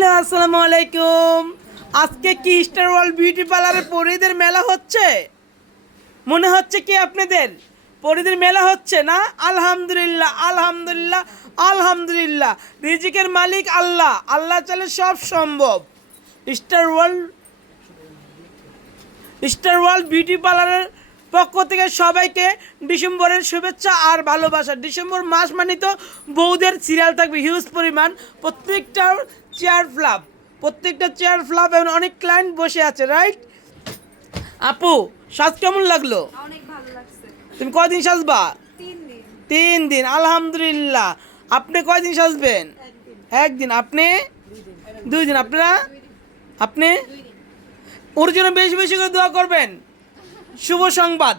Hello, আসসালামু আলাইকুম। আজকে কি স্টার ওয়ার্ল্ড বিউটি পার্লারে পরীদের মেলা হচ্ছে? মনে হচ্ছে কি আপনাদের পরীদের মেলা হচ্ছে না? আলহামদুলিল্লাহ, আলহামদুলিল্লাহ, আলহামদুলিল্লাহ। রিজিকের মালিক আল্লাহ, আল্লাহ চাইলে সব সম্ভব। Star world star world beauty পার্লারের পক্ষ থেকে সবাইকে ডিসেম্বরের শুভেচ্ছা আর ভালোবাসা। ডিসেম্বর মাস মানে তো বউদের সিরিয়াল থাকবে হিউজ পরিমাণ। প্রত্যেকটা চেয়ার ফ্লাপ এবং অনেক ক্লায়েন্ট বসে আছে, রাইট? আপু, সাজ কেমন লাগলো? অনেক ভালো লাগছে। তুমি কয়দিন সাজবা? 3 দিন। 3 দিন, আলহামদুলিল্লাহ। আপনি কয়দিন সাজবেন? একদিন। আপনি 2 দিন। আপনারা আপনি ওর জন্য বেশি বেশি করে দোয়া করবেন। শুভ সংবাদ,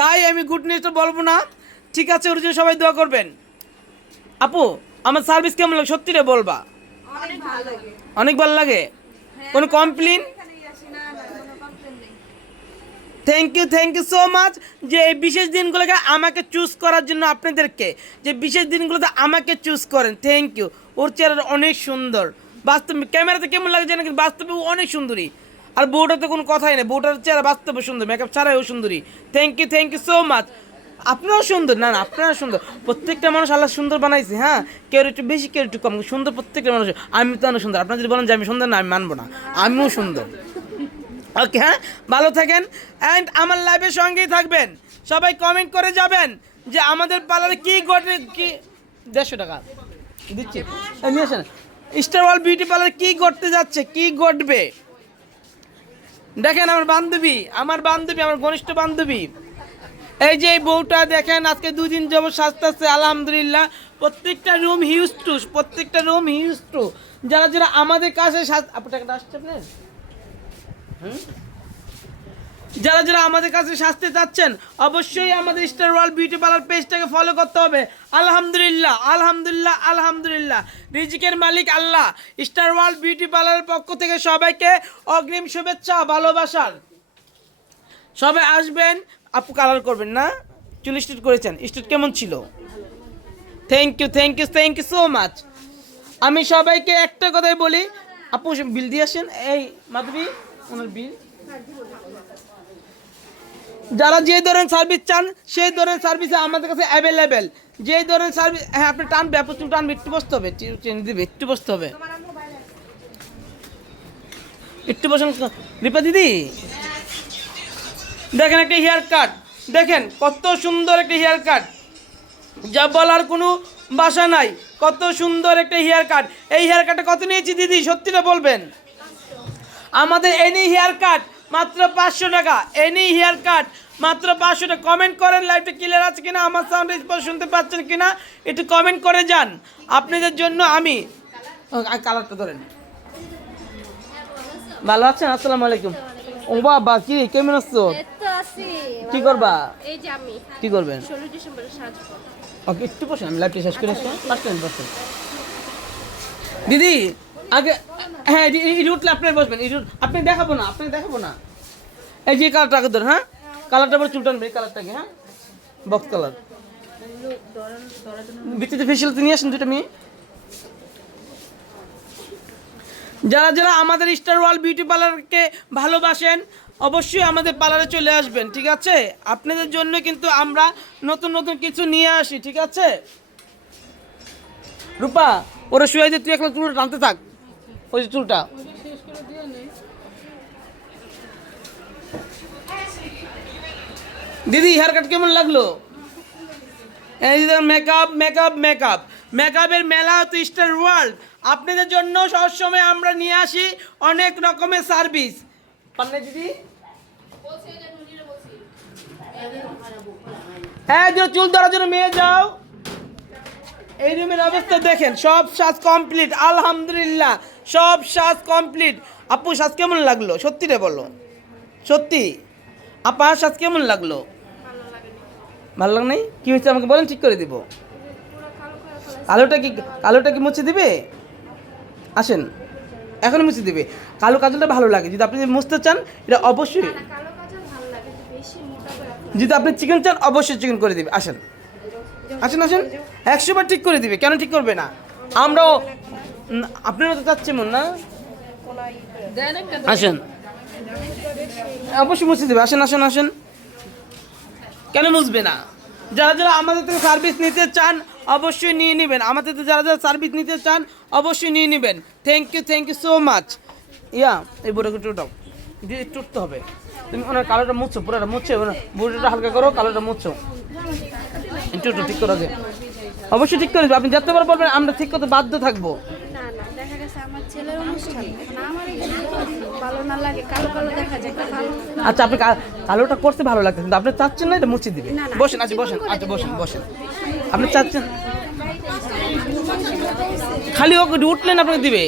তাই আমি গুড নিউজটা বলবো না, ঠিক আছে? ওর জন্য সবাই দোয়া করবেন। আপু, আমার সার্ভিস কেমন লাগে সত্যি রে বলবা? অনেক ভালো লাগে। অনেক ভালো লাগে। কোনো কমপ্লেন? এখানেই আসি না, কোনো কমপ্লেইন নেই। থ্যাংক ইউ সো মাচ যে এই বিশেষ দিনগুলোকে আমাকে চুজ করার জন্য, আপনাদেরকে যে বিশেষ দিনগুলোতে আমাকে চুজ করেন, থ্যাংক ইউ। ওর চেহারা অনেক সুন্দর, বাস্তবে ক্যামেরাতে কেমন লাগে জানেন, কিন্তু বাস্তবে ও অনেক সুন্দরী। আর বউটা তো কোনো কথাই নেই, বউটার চেহারা বাস্তবে সুন্দর, মেকআপ ছাড়াই ও সুন্দরী। Thank you so much. আপনারাও সুন্দর, না না আপনারা সুন্দর। প্রত্যেকটা মানুষ আল্লাহ সুন্দর বানাইছে, হ্যাঁ? কেউ একটু বেশি, কেউ একটু কম, সুন্দর প্রত্যেকটা মানুষ। আমি তো অনেক সুন্দর। আপনারা যদি বলেন যে আমি সুন্দর, না, আমি মানবো না, আমিও সুন্দর। ওকে, হ্যাঁ, ভালো থাকেন অ্যান্ড আমার লাইভের সঙ্গেই থাকবেন। সবাই কমেন্ট করে যাবেন যে আমাদের পার্লারে কী ঘটে। কি 150 টাকা দিচ্ছি, নিয়ে আসেন। স্টার ওয়ার্ল্ড বিউটি পার্লারে কী ঘটতে যাচ্ছে, কী ঘটবে দেখেন। আমার বান্ধবী, আমার ঘনিষ্ঠ বান্ধবী, এই যে এই বউটা দেখেন, আজকে 2 দিন যাবত সাজতেছে, আলহামদুলিল্লাহ। প্রত্যেকটা রুম হিউজ টু। যারা যারা আমাদের কাছে আপু টাকাটা আসছে আপনার, যারা যারা আমাদের কাছে সাজতে চাচ্ছেন অবশ্যই আমাদের স্টার ওয়ার্ল্ড বিউটি পার্লার পেজটাকে ফলো করতে হবে। আলহামদুলিল্লাহ, আলহামদুলিল্লাহ, আলহামদুলিল্লাহ। রিজিকের মালিক আল্লাহ। স্টার ওয়ার্ল্ড বিউটি পার্লারের পক্ষ থেকে সবাইকে অগ্রিম শুভেচ্ছা, ভালোবাসার। সবাই আসবেন। আপু কালার করবেন না? চুল স্ট্রেট করেছেন, স্ট্রেট কেমন ছিল? Thank you so much. আমি সবাইকে একটা কথাই বলি, আপু বিল দিয়ে আসেন। এই মাধবী, ওনার বিল। যারা যে ধরনের সার্ভিস চান সেই ধরনের সার্ভিস আমাদের কাছে অ্যাভেলেবেল। যে ধরনের সার্ভিস, হ্যাঁ আপনি টানবে, আপনি টানবে, একটু বসতে হবে, একটু বসতে হবে, একটু বসেন। রিপা দিদি দেখেন একটা হেয়ার কাট, দেখেন কত সুন্দর একটা হেয়ার কাট, যা বলার কোনো ভাষা নাই। কত সুন্দর একটা হেয়ার কাট। এই হেয়ার কাটটা কত নিয়েছি দিদি, সত্যিটা বলবেন? আমাদের এনি হেয়ার কাট মাত্র 500 টাকা। এনি হেয়ার কাট মাত্র 500 টাকা। কমেন্ট করেন লাইভটা ক্লিয়ার আছে কিনা, আমার সাউন্ড স্পষ্ট শুনতে পাচ্ছেন কিনা, একটু কমেন্ট করে যান। আপনাদের জন্য আমি কালারটা ধরেন। ভালো আছেন? আসসালামু আলাইকুম। ও বাবা, কি কেমন আছো? কি করবা? এই যে আমি কি করবেন? 16 ডিসেম্বরে সাজবো। ওকে, একটু বসেন, আমি লাইভটা শেষ করে আসছি। বসেন দিদি। আগে হ্যাঁ, এই রুটলে আপনি বসবেন। এই রুট আপনি দেখাবো না, এই যে কালারটা আগে ধরেন। হ্যাঁ, কালারটা পরে চুল টানবে, এই কালারটাকে, হ্যাঁ, বক্স কালার। ভিত্তিতে ফেশিয়াল নিয়ে আসেন দুটো মেয়ে। যারা যারা আমাদের স্টার ওয়ার্ল্ড বিউটি পার্লারকে ভালোবাসেন অবশ্যই আমাদের পার্লারে চলে আসবেন, ঠিক আছে? আপনাদের জন্য কিন্তু আমরা নতুন নতুন কিছু নিয়ে আসি, ঠিক আছে? রূপা, ওরা শুয়ে দিয়ে তুই একটা চুলটা টানতে থাক, ওই যে চুলটা। দিদি হেয়ার কাট কেমন লাগলো? এই যে মেকআপের মেলা তো স্টার ওয়ার্ল্ড। আপনাদের জন্য সবসময় আমরা নিয়ে আসি অনেক রকমের সার্ভিস। পান্না দিদি, হ্যাঁ, যে চুল ধরার জন্য মেয়ে যাও। এই রুমের অবস্থা দেখেন, সব সাজ কমপ্লিট, আলহামদুলিল্লাহ, সব সাজ কমপ্লিট। আপু সাজ কেমন লাগলো সত্যিটা বলো, সত্যি আপা সাজ কেমন লাগলো? ভালো লাগে নাই? কি হয়েছে আমাকে বলেন, ঠিক করে দিব। কালোটা কি মুছে দিবে? আসেন, এখন মুছে দিবে। কালো কাজলটা ভালো লাগে, যদি আপনি মুছতে চান এটা অবশ্যই। যদি আপনি চিকেন চান অবশ্যই চিকেন করে দিবে। আসেন 100 বার ঠিক করে দিবে, কেন ঠিক করবে না? আমরাও আপনারা তো চাচ্ছেন না, আসেন অবশ্যই মুছে দেবে, আসেন আসেন আসেন, কেন মুছবে না? যারা যারা আমাদের থেকে সার্ভিস নিতে চান অবশ্যই নিয়ে নেবেন, আমাদের থেকে যারা যারা সার্ভিস নিতে চান অবশ্যই নিয়ে নেবেন। Thank you so much. Yeah এই বুড়োকে টুটাও, দিয়ে একটু উঠতে হবে, তুমি ওনার কালোটা মুছো, পুরোটা মুছে, বুড়োটা হালকা করো, কালোটা মুছো, একটু ঠিক করে দে, অবশ্যই ঠিক করে দেবে। আপনি যতবার বলবেন আমরা ঠিক করতে বাধ্য থাকবো। না না, দেখা গেছে আমার ছেলের অনুষ্ঠান, এখন আমার এখানে ভালো না লাগে, কালো কালো দেখা যায়, ভালো আচ্ছা আপনি কালোটা করতে ভালো লাগছে, কিন্তু আপনি চাচ্ছেন না এটা মুছে দিবে। না, না, বসেন, আচ্ছা বসেন, আচ্ছা বসেন বসেন, আপনি চাচ্ছেন খালি ওকে উঠলেন আপনাকে দিবে।